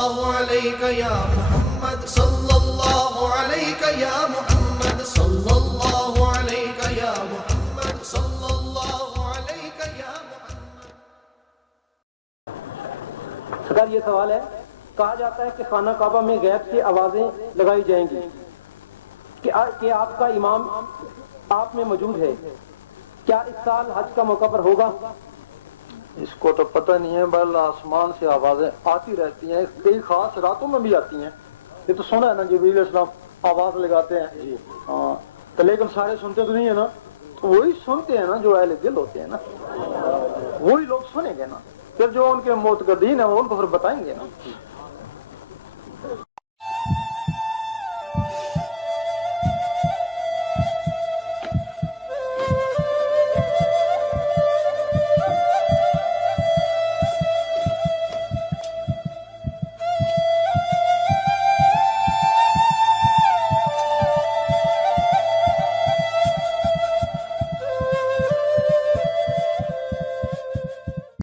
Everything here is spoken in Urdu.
اللہ علیک یا محمد صلی اللہ علیک یا محمد صلی اللہ علیک یا محمد صلی اللہ علیک یا محمد. سرکار یہ سوال ہے، کہا جاتا ہے کہ خانہ کعبہ میں غیب سے آوازیں لگائی جائیں گی کہ آپ کا امام آپ میں موجود ہے، کیا اس سال حج کا موقع پر ہوگا؟ اس کو تو پتہ نہیں ہے، بل آسمان سے آوازیں آتی رہتی ہیں، کئی خاص راتوں میں بھی آتی ہیں. یہ تو سنا ہے نا جبریل علیہ السلام آواز لگاتے ہیں. ہاں تو لیکن سارے سنتے تو نہیں ہیں نا، تو وہی سنتے ہیں نا جو اہل دل ہوتے ہیں نا، وہی لوگ سنیں گے نا. پھر جو ان کے معتقدین ہیں وہ ان کو پھر بتائیں گے نا.